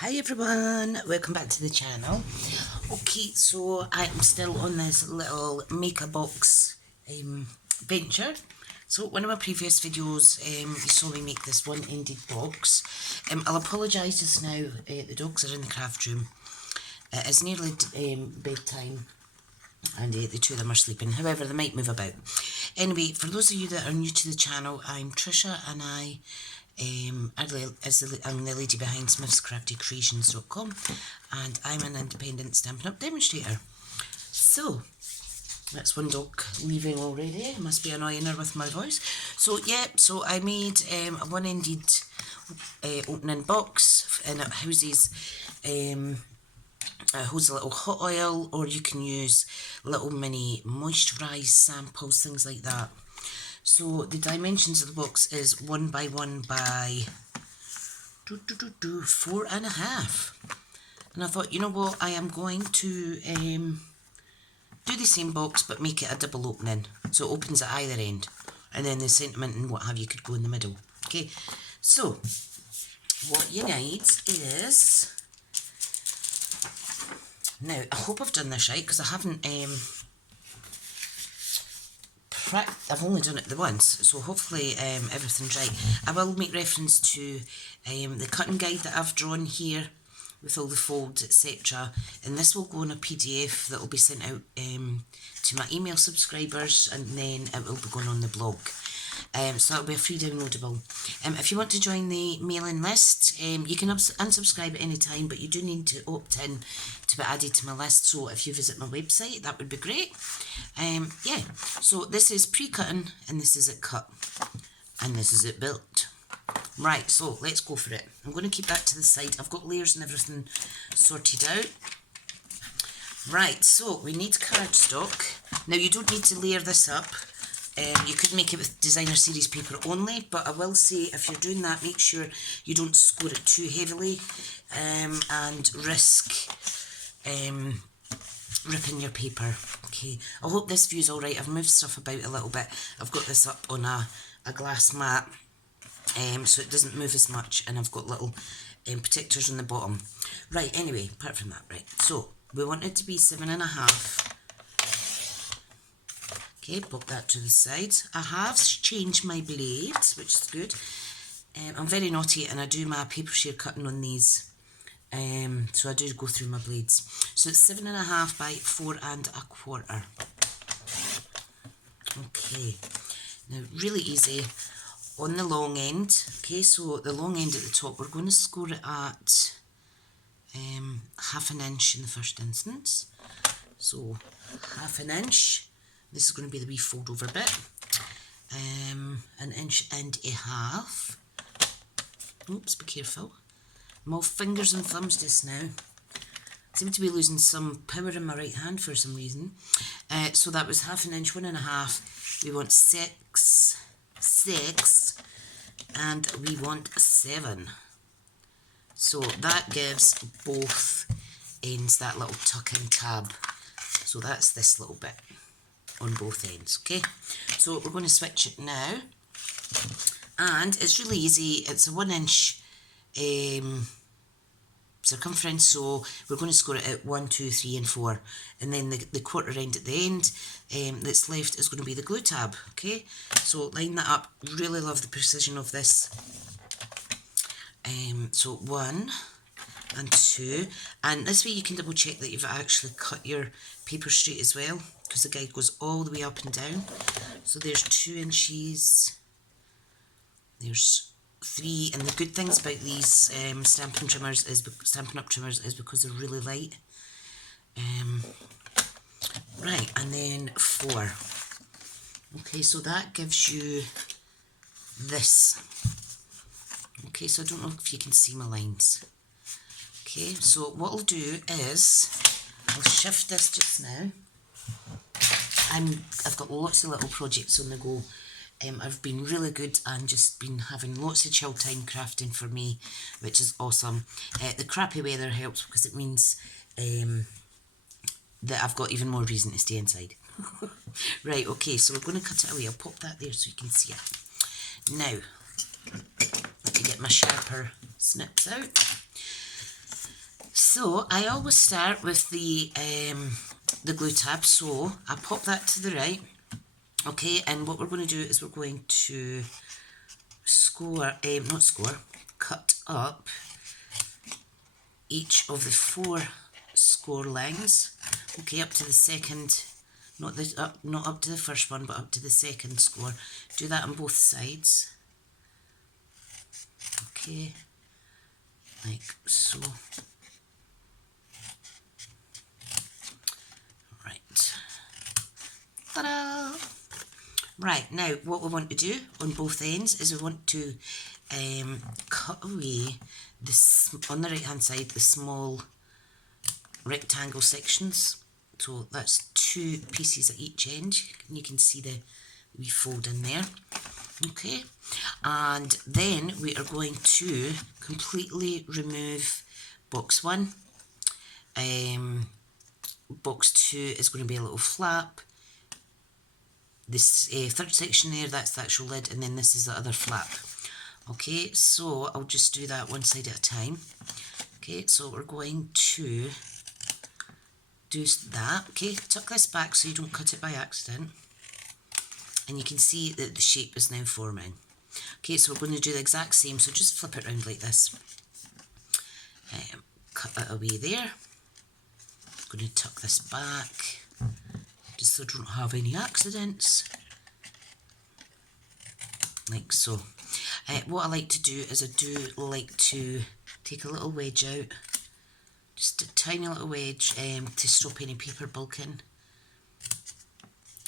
Hi everyone, welcome back to the channel. Okay, so I am still on this little makeup box venture. So one of my previous videos, you saw me make this one-ended box. I'll apologise just now, the dogs are in the craft room. It's nearly bedtime and the two of them are sleeping, however they might move about. Anyway, for those of you that are new to the channel, I'm Tricia and I'm the lady behind smithscraftycreations.com and I'm an independent Stampin' Up demonstrator. So, that's one dog leaving already, must be annoying her with my voice. So yeah, so I made a one-ended opening box and it houses holds a little hot oil, or you can use little mini moisturised samples, things like that. So the dimensions of the box is 1 by 1 by 4.5. And I thought, you know what, I am going to do the same box but make it a double opening. So it opens at either end. And then the sentiment and what have you could go in the middle. Okay, so what you need is... Now, I hope I've done this right because I haven't... I've only done it the once, so hopefully everything's right. I will make reference to the cutting guide that I've drawn here with all the folds, etc. And this will go in a PDF that will be sent out to my email subscribers, and then it will be going on the blog. So that'll be a free downloadable. If you want to join the mailing list, you can unsubscribe at any time, but you do need to opt in to be added to my list. So if you visit my website, that would be great. Yeah, so this is pre-cutting and this is it cut and this is it built. Right, so let's go for it. I'm going to keep that to the side. I've got layers and everything sorted out. Right, so we need cardstock. Now you don't need to layer this up. You could make it with designer series paper only, but I will say if you're doing that, make sure you don't score it too heavily and risk ripping your paper. Okay, I hope this view's alright. I've moved stuff about a little bit. I've got this up on a glass mat so it doesn't move as much, and I've got little protectors on the bottom. Right, anyway, apart from that, right, so we want it to be 7.5. Okay, pop that to the side. I have changed my blades, which is good. I'm very naughty and I do my paper share cutting on these. So I do go through my blades. So it's 7.5 by 4.25. Okay, now really easy. On the long end, okay, so the long end at the top, we're going to score it at 1/2 inch in the first instance. So 1/2 inch. This is going to be the wee fold over bit, 1.5 inches. Oops, be careful. I'm all fingers and thumbs just now. I seem to be losing some power in my right hand for some reason. So that was 1/2 inch, 1.5. We want 6, and we want 7. So that gives both ends that little tuck-in tab. So that's this little bit on both ends, okay? So we're going to switch it now, and it's really easy. It's a 1 inch circumference, so we're going to score it at 1, 2, 3 and 4, and then the quarter end at the end that's left is going to be the glue tab, okay? So line that up. Really love the precision of this. So 1 and 2, and this way you can double check that you've actually cut your paper straight as well, because the guide goes all the way up and down. So there's 2 inches, there's 3, and the good things about these Stampin' Up trimmers is because they're really light. Right, and then 4. Okay, so that gives you this. Okay, so I don't know if you can see my lines. Okay, so what I'll do is I'll shift this just now. I've got lots of little projects on the go. I've been really good and just been having lots of chill time crafting for me, which is awesome. The crappy weather helps because it means that I've got even more reason to stay inside. Right, okay, so we're going to cut it away. I'll pop that there so you can see it. Now, let me get my sharper snips out. So I always start with the glue tab, so I pop that to the right. Okay, and what we're going to do is we're going to cut up each of the 4 score lines. Okay, up to the second, not up to the first one, but up to the second score. Do that on both sides. Okay, like so. Right. Ta-da! Right, now what we want to do on both ends is we want to cut away this on the right hand side, the small rectangle sections. So that's 2 pieces at each end, and you can see the wee fold in there. Okay, and then we are going to completely remove box 1. Box 2 is going to be a little flap. This third section there, that's the actual lid, and then this is the other flap. Okay, so I'll just do that one side at a time. Okay, so we're going to do that. Okay, tuck this back so you don't cut it by accident. And you can see that the shape is now forming. Okay, so we're going to do the exact same, so just flip it around like this. Cut it away there. I'm going to tuck this back, just so I don't have any accidents. Like so. What I like to do is I do like to take a little wedge out, just a tiny little wedge to stop any paper bulking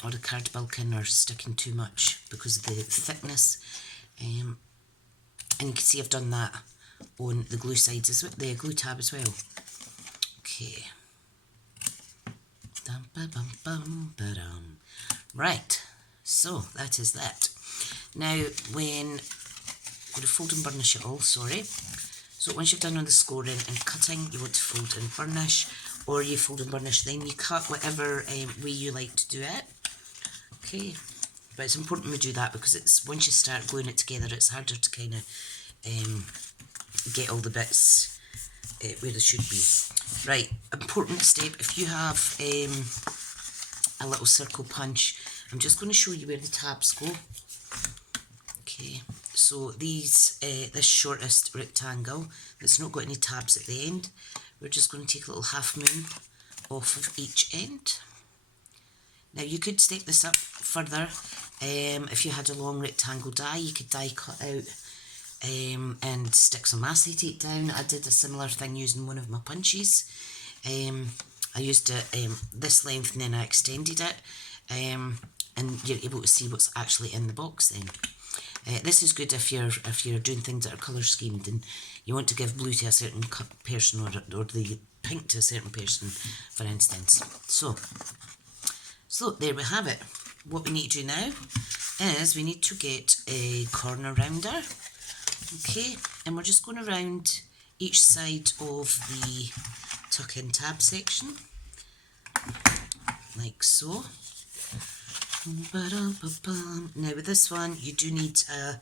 or the card bulking or sticking too much because of the thickness. And you can see I've done that on the glue sides as well, the glue tab as well. Okay. Right, so that is that. Now when I'm going to fold and burnish it all, sorry. So once you've done all the scoring and cutting, you want to fold and burnish, or you fold and burnish, then you cut whatever way you like to do it. Okay, but it's important we do that because it's once you start gluing it together, it's harder to kind of get all the bits where they should be. Right, important step, if you have a little circle punch, I'm just going to show you where the tabs go. Okay, so these, this shortest rectangle that's not got any tabs at the end, we're just going to take a little half moon off of each end. Now you could step this up further. If you had a long rectangle die, you could die cut out and stick some masking tape down. I did a similar thing using one of my punches. I used it this length and then I extended it, and you're able to see what's actually in the box then. This is good if you're doing things that are colour schemed and you want to give blue to a certain person or the pink to a certain person, for instance. So there we have it. What we need to do now is we need to get a corner rounder. Okay, and we're just going to round each side of the tuck-in tab section, like so. Now with this one, you do need a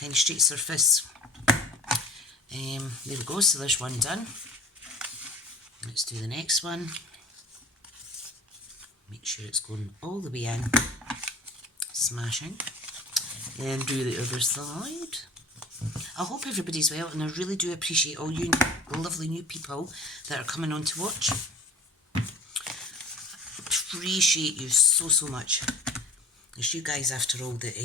kind of straight surface. There we go, so there's one done. Let's do the next one. Make sure it's going all the way in. Smashing. Then do the other side. I hope everybody's well, and I really do appreciate all you lovely new people that are coming on to watch. Appreciate you so much. It's you guys, after all, that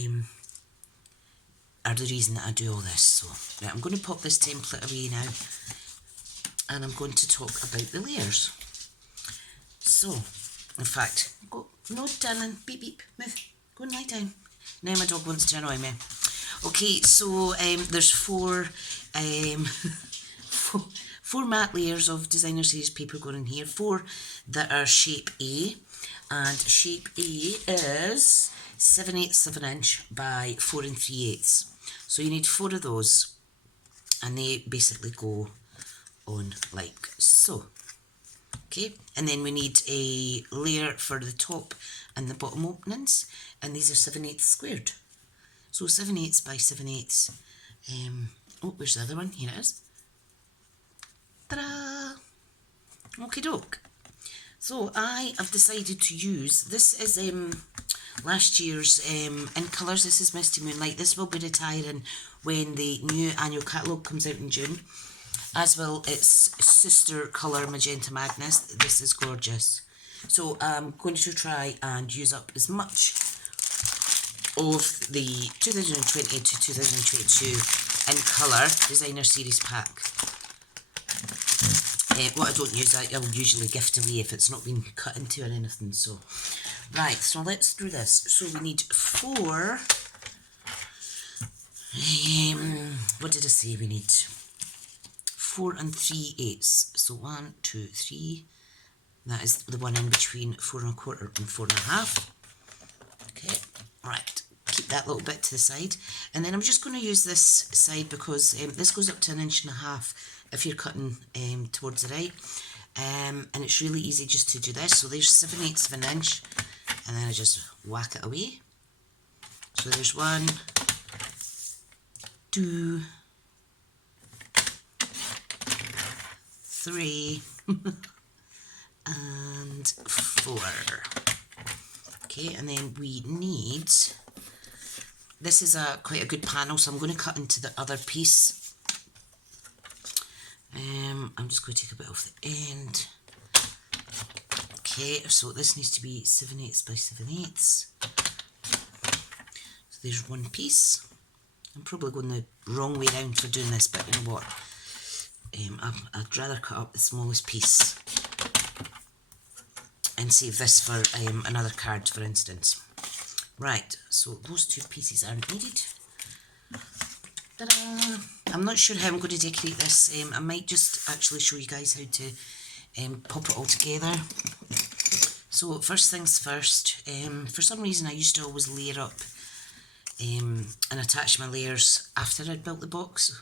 are the reason that I do all this. So, right, I'm going to pop this template away now, and I'm going to talk about the layers. So, in fact, go, no darling, beep beep, move, go and lie down. Now my dog wants to annoy me. Okay, so there's four matte layers of designer series paper going in here. 4 that are shape A, and shape A is 7/8 of an inch by 4 3/8. So you need 4 of those, and they basically go on like so. Okay, and then we need a layer for the top and the bottom openings, and these are 7/8 squared. So 7/8 by 7/8. Oh, where's the other one? Here it is. Ta-da! Okie doke. So I have decided to use, this is last year's in colours. This is Misty Moonlight. This will be retiring when the new annual catalogue comes out in June, as will its sister colour Magenta Madness. This is gorgeous. So I'm going to try and use up as much of the 2020 to 2022 in colour designer series pack. What I don't use, I will usually gift away if it's not been cut into or anything. So, right, so let's do this. So we need 4. What did I say? We need 4 3/8. So 1, 2, 3. That is the one in between 4 1/4 and 4 1/2. Okay, right. Keep that little bit to the side, and then I'm just going to use this side because this goes up to 1.5 inches if you're cutting towards the right, and it's really easy just to do this. So there's 7/8 of an inch, and then I just whack it away. So there's 1, 2, 3 and 4. Okay, and then we need, this is quite a good panel, so I'm going to cut into the other piece. I'm just going to take a bit off the end. Okay, so this needs to be 7/8 by 7/8. So there's one piece. I'm probably going the wrong way round for doing this, but you know what? I'd rather cut up the smallest piece and save this for another card, for instance. Right, so those 2 pieces aren't needed. Ta-da! I'm not sure how I'm going to decorate this. I might just actually show you guys how to pop it all together. So first things first, for some reason I used to always layer up and attach my layers after I'd built the box.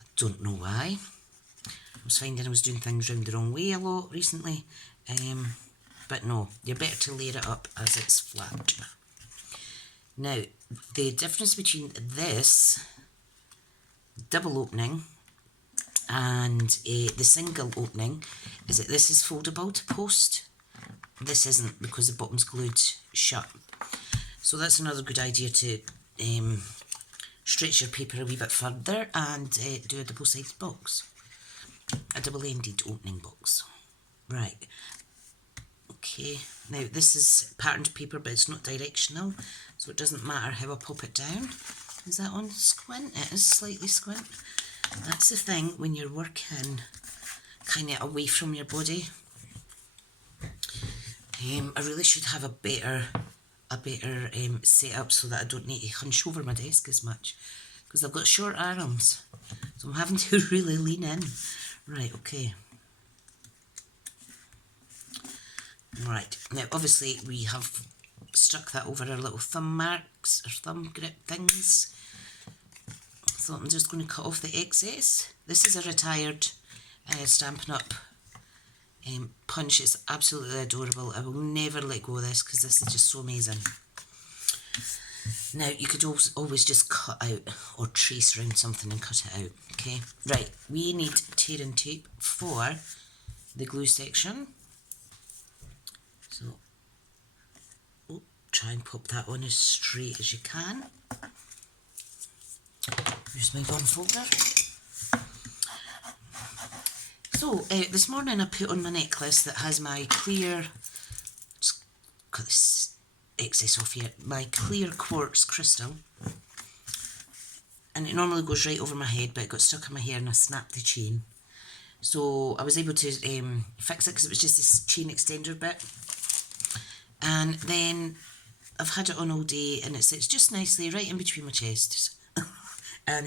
I don't know why. I was finding I was doing things round the wrong way a lot recently. But no, you're better to layer it up as it's flat. Now, the difference between this double opening and the single opening is that this is foldable to post. This isn't, because the bottom's glued shut. So that's another good idea to stretch your paper a wee bit further and do a double-sided box. A double-ended opening box. Right. Okay, now this is patterned paper, but it's not directional, so it doesn't matter how I pop it down. Is that on squint? It is slightly squint. That's the thing when you're working kind of away from your body. I really should have a better setup so that I don't need to hunch over my desk as much, because I've got short arms, so I'm having to really lean in. Right, okay. Right, now obviously we have stuck that over our little thumb marks, or thumb grip things. So I'm just going to cut off the excess. This is a retired Stampin' Up punch. It's absolutely adorable. I will never let go of this because this is just so amazing. Now you could always just cut out or trace around something and cut it out. Okay, right, we need tearing tape for the glue section. So, try and pop that on as straight as you can. Here's my bun folder. So, this morning I put on my necklace that has my clear, just cut this excess off here, my clear quartz crystal. And it normally goes right over my head, but it got stuck in my hair and I snapped the chain. So I was able to fix it because it was just this chain extender bit. And then I've had it on all day and it sits just nicely right in between my chests. And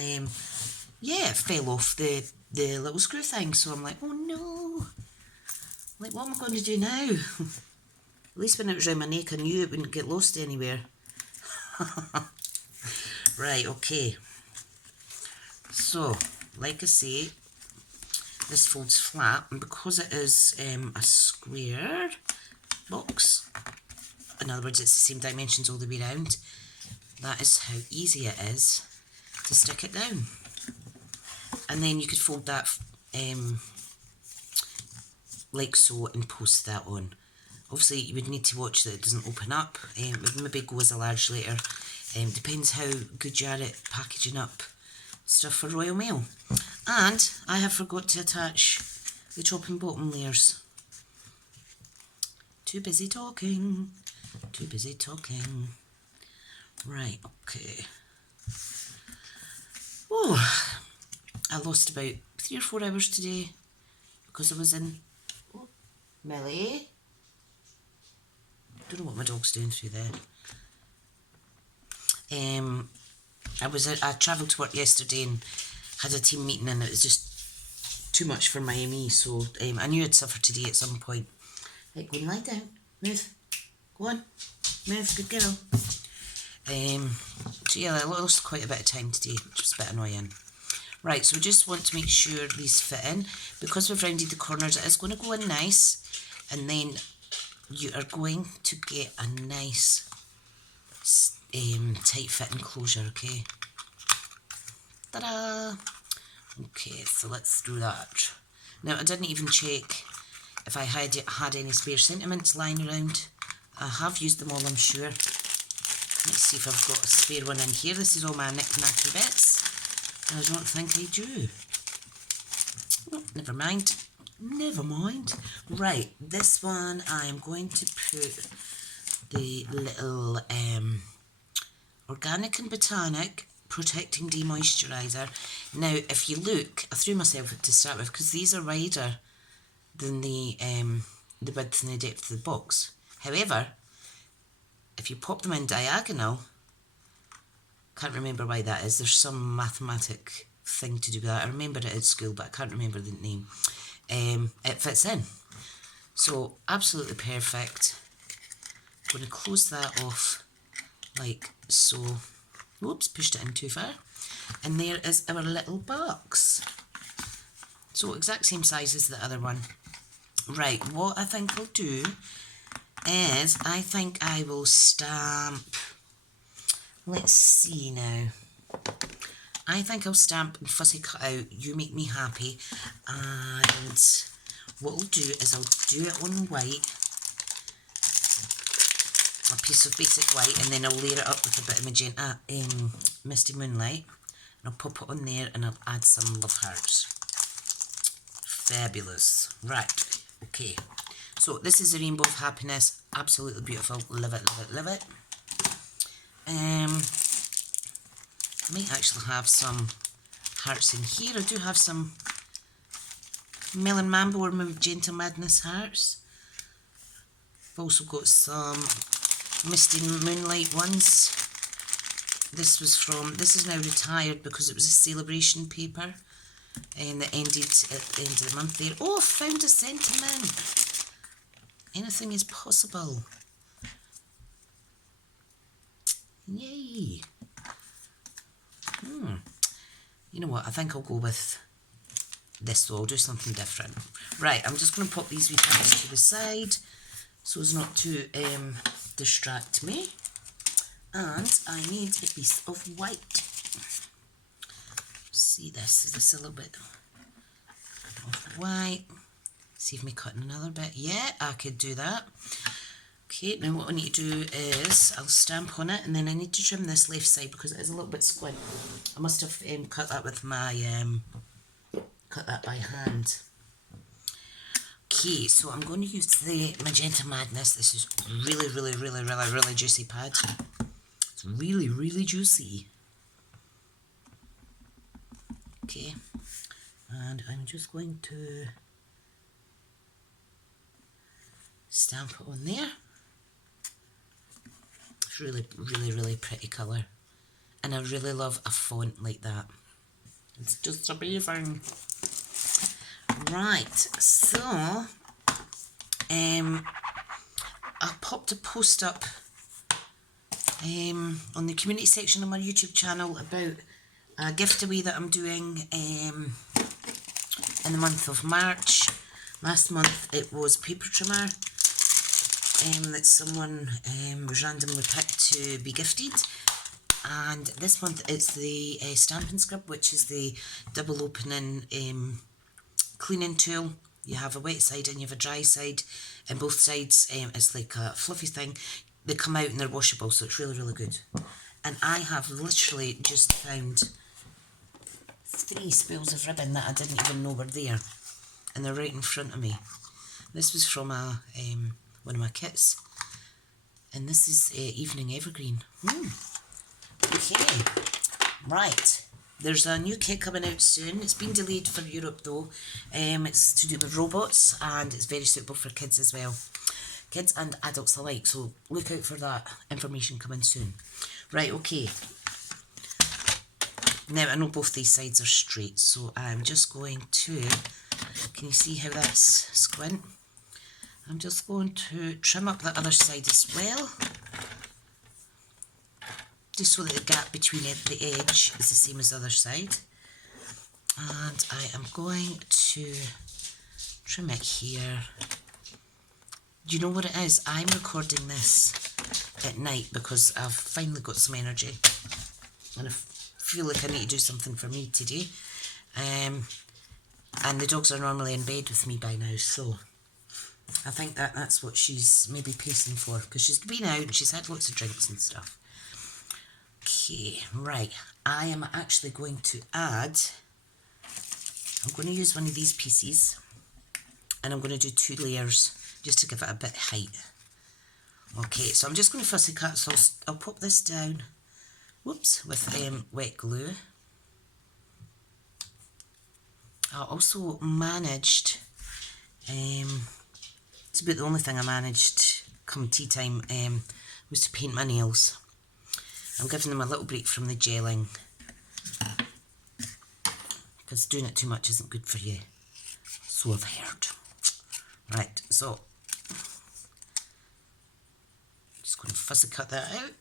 yeah, it fell off the little screw thing. So I'm like, oh no. Like, what am I going to do now? At least when it was around my neck I knew it wouldn't get lost anywhere. Right, okay. So, like I say, this folds flat, and because it is a square box, in other words it's the same dimensions all the way around, that is how easy it is to stick it down. And then you could fold that like so, and post that on. Obviously you would need to watch that it doesn't open up. It would maybe go as a large later. Depends how good you are at packaging up stuff for Royal Mail. And I have forgot to attach the top and bottom layers. Too busy talking. Too busy talking. Right, okay. Oh, I lost about 3 or 4 hours today because I was in... Oh, Millie? Don't know what my dog's doing through there. I travelled to work yesterday and had a team meeting, and it was just too much for my ME, so I knew I'd suffer today at some point. Right, go and lie down. Move. Go on. Move, good girl. So yeah, I lost quite a bit of time today, which was a bit annoying. Right, so we just want to make sure these fit in. Because we've rounded the corners, it is going to go in nice, and then you are going to get a nice tight fitting closure, okay? Ta-da! Okay, so let's do that. Now, I didn't even check if I had any spare sentiments lying around. I have used them all, I'm sure. Let's see if I've got a spare one in here. This is all my knick-knacky bits. And I don't think I do. Oh, never mind. Never mind. Right, this one I am going to put the little Organic and Botanic Protecting Demoisturiser. Now, if you look, I threw myself to start with because these are wider than the width and the depth of the box. However, if you pop them in diagonal, can't remember why that is. There's some mathematic thing to do with that. I remember it at school, but I can't remember the name. It fits in. So, absolutely perfect. I'm going to close that off like so. Whoops, pushed it in too far. And there is our little box. So, exact same size as the other one. Right, what I think I'll do is, I think I will stamp... Let's see now. I think I'll stamp and fussy cut out You Make Me Happy, and what I'll do is I'll do it on white, a piece of basic white, and then I'll layer it up with a bit of magenta, Misty Moonlight, and I'll pop it on there and I'll add some love hearts. Fabulous. Right, okay. So this is the Rainbow of Happiness, absolutely beautiful, love it, love it, love it. I might actually have some hearts in here. I do have some Melon Mambo or Magenta Madness hearts. I've also got some Misty Moonlight ones. This is now retired because it was a celebration paper and that ended at the end of the month there. Oh, I found a sentiment. Anything is possible. Yay. You know what, I think I'll go with this though. I'll do something different. Right, I'm just going to pop these wee things to the side so as not to distract me. And I need a piece of white. See this, is this a little bit of white? See if me cutting another bit. Yeah, I could do that. Okay, now what I need to do is I'll stamp on it, and then I need to trim this left side because it is a little bit squint. I must have cut that with my cut that by hand. Okay, so I'm going to use the Magenta Madness. This is really juicy pad. It's really juicy. Okay, and I'm just going to stamp it on there. It's really pretty colour, and I really love a font like that. It's just amazing. Right, so I popped a post up on the community section of my YouTube channel about a gift away that I'm doing in the month of March. Last month it was paper trimmer that someone was randomly picked to be gifted, and this month it's the Stampin' Scrub, which is the double opening cleaning tool You have a wet side and you have a dry side, and both sides it's like a fluffy thing. They come out and they're washable, so it's really, really good. And I have literally just found 3 spools of ribbon that I didn't even know were there, and they're right in front of me. This was from one of my kits, and this is Evening Evergreen. Okay, right. There's a new kit coming out soon. It's been delayed for Europe though. It's to do with robots, and it's very suitable for kids as well. Kids and adults alike, so look out for that information coming soon. Right, okay. Now I know both these sides are straight, so I'm just going to, can you see how that's squint? I'm just going to trim up the other side as well, just so that the gap between the edge is the same as the other side. And I am going to trim it here. Do you know what it is? I'm recording this at night because I've finally got some energy and I feel like I need to do something for me today. And the dogs are normally in bed with me by now, so I think that's what she's maybe pacing for, because she's been out and she's had lots of drinks and stuff. Okay, right, I am actually going to add, I'm going to use one of these pieces and I'm going to do 2 layers just to give it a bit height. Okay, so I'm just going to fussy cut, so I'll pop this down, whoops, with wet glue. I also managed, it's about the only thing I managed come tea time, was to paint my nails. I'm giving them a little break from the gelling, because doing it too much isn't good for you, so I've heard. Right, so just going to fussy cut that out.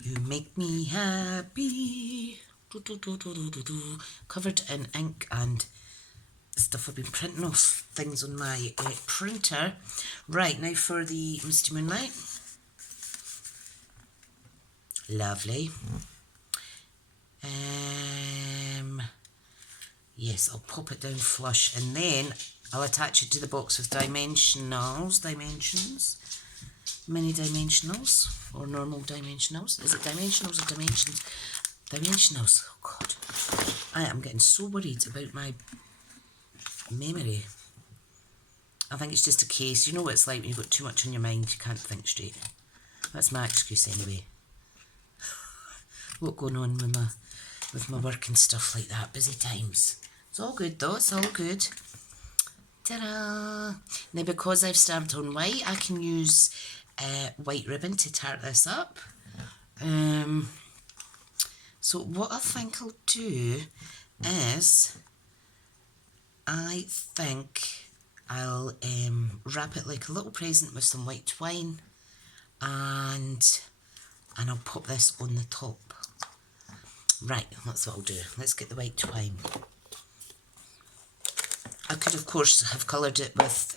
You make me happy. Covered in ink and stuff. I've been printing off things on my printer. Right, now for the Misty Moonlight. Lovely. Yes, I'll pop it down flush, and then I'll attach it to the box with dimensions, mini dimensionals, or normal dimensionals. Is it dimensionals or dimensions? Dimensionals. Oh God, I am getting so worried about my memory. I think it's just a case. You know what it's like when you've got too much on your mind, you can't think straight. That's my excuse anyway. What going on with my work and stuff like that. Busy times. It's all good though, it's all good. Ta-da! Now because I've stamped on white, I can use white ribbon to tart this up. So what I think I'll do is, I think I'll wrap it like a little present with some white twine, and I'll pop this on the top. Right, that's what I'll do. Let's get the white twine. I could of course have coloured it with,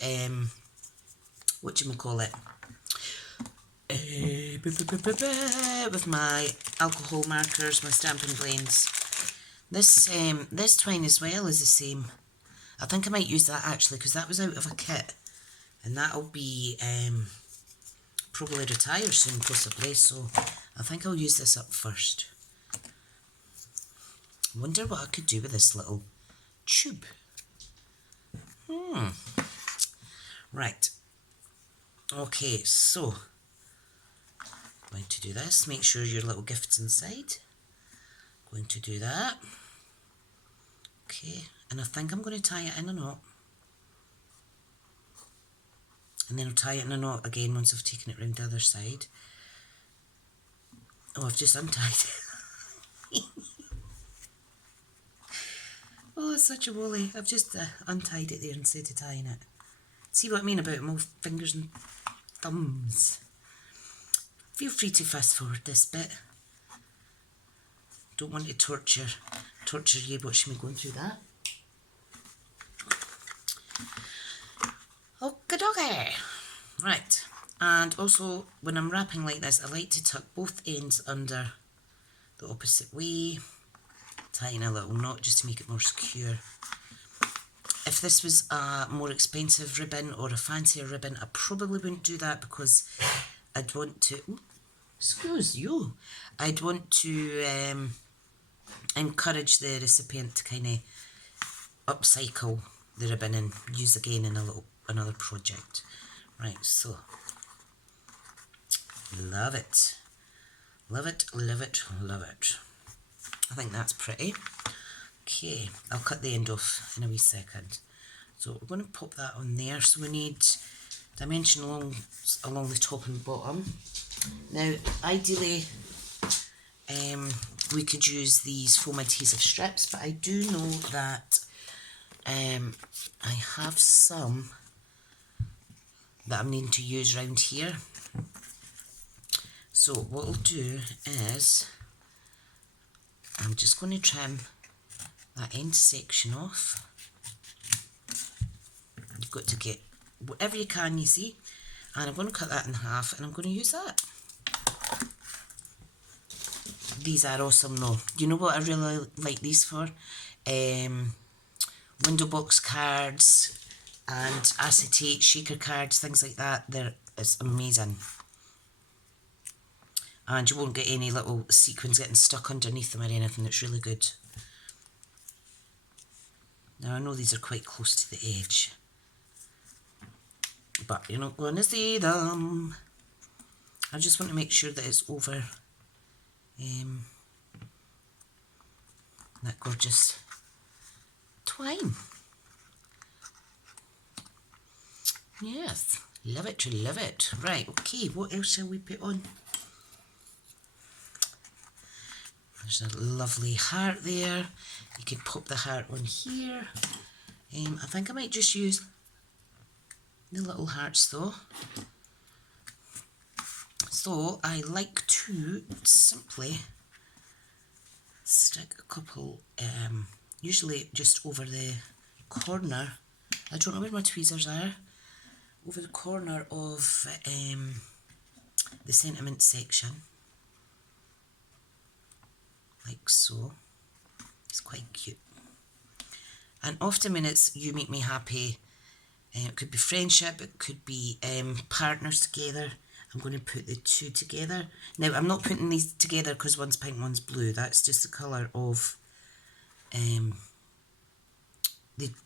with my alcohol markers, my Stampin' Blends. This twine as well is the same. I think I might use that actually, because that was out of a kit, and that'll be probably retire soon possibly, so I think I'll use this up first. Wonder what I could do with this little tube. Right. Okay, so I'm going to do this. Make sure your little gift's inside. Going to do that. Okay, and I think I'm going to tie it in a knot. And then I'll tie it in a knot again once I've taken it round the other side. Oh, I've just untied it. Oh, it's such a woolly. I've just untied it there instead of tying it. See what I mean about my fingers and thumbs? Feel free to fast forward this bit. Don't want to torture you watching me going through that. Okie dokie. Right, and also when I'm wrapping like this, I like to tuck both ends under the opposite way, tying a little knot just to make it more secure. If if this was a more expensive ribbon or a fancier ribbon, I probably wouldn't do that because I'd want to, excuse you, I'd want to encourage the recipient to kind of upcycle the ribbon and use again in another project. Right, so love it. Love it, love it, love it. I think that's pretty. Okay, I'll cut the end off in a wee second. So we're going to pop that on there. So we need dimension along the top and bottom. Now, ideally, we could use these foam adhesive strips, but I do know that I have some that I'm needing to use around here. So what I'll do is I'm just going to trim that end section off. You've got to get whatever you can, you see, and I'm going to cut that in half and I'm going to use that. These are awesome though. You know what I really like these for? Window box cards and acetate shaker cards, things like that. It's amazing. And you won't get any little sequins getting stuck underneath them or anything. It's really good. Now I know these are quite close to the edge, but you're not going to see them. I just want to make sure that it's over that gorgeous twine. Yes, love it, love it. Right, okay, what else shall we put on? There's a lovely heart there. You could pop the heart on here. I think I might just use the little hearts though. So I like to simply stick a couple, usually just over the corner. I don't know where my tweezers are. Over the corner of the sentiment section. Like so. It's quite cute. And often when it's You Make Me Happy, it could be friendship, it could be partners together. I'm going to put the two together. Now I'm not putting these together because one's pink, one's blue. That's just the colour of the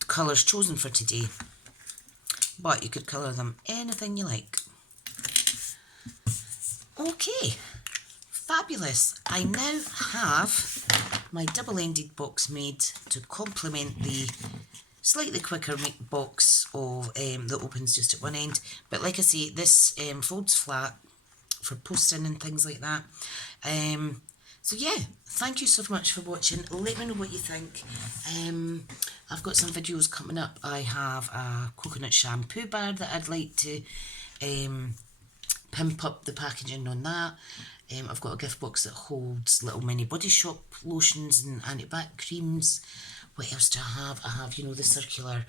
colours chosen for today. But you could colour them anything you like. Okay. Fabulous. I now have my double-ended box made to complement the slightly quicker box of that opens just at one end. But like I say, this folds flat for posting and things like that. So yeah, thank you so much for watching. Let me know what you think. I've got some videos coming up. I have a coconut shampoo bar that I'd like to pimp up the packaging on that. I've got a gift box that holds little mini Body Shop lotions and anti-bac creams. What else do I have? I have, you know, the circular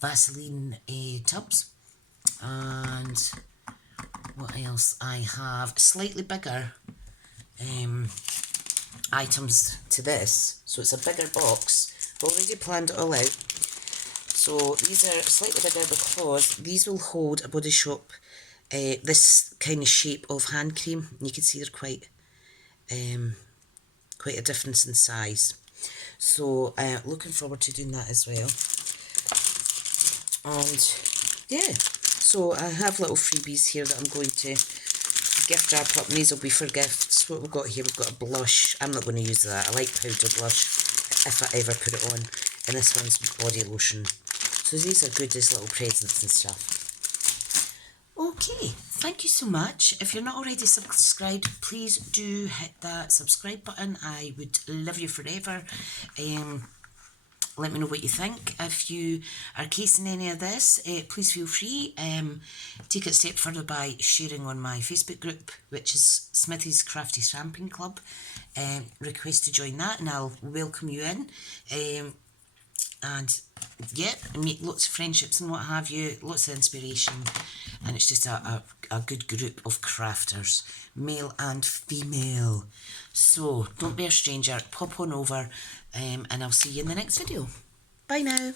Vaseline tubs. And what else? I have slightly bigger items to this. So it's a bigger box. I've already planned it all out. So these are slightly bigger because these will hold a Body Shop this kind of shape of hand cream. You can see they're quite a difference in size. So looking forward to doing that as well. And yeah, so I have little freebies here that I'm going to gift wrap up, and these will be for gifts. What we've got here, we've got a blush. I'm not going to use that. I like powder blush if I ever put it on. And this one's body lotion. So these are good as little presents and stuff. Okay, thank you so much. If you're not already subscribed, please do hit that subscribe button. I would love you forever. Let me know what you think. If you are casing any of this, please feel free. Take it a step further by sharing on my Facebook group, which is Smithy's Crafty Stamping Club. Request to join that and I'll welcome you in. And yeah, make lots of friendships and what have you, lots of inspiration, and it's just a good group of crafters, male and female. So don't be a stranger, pop on over, and I'll see you in the next video. Bye now.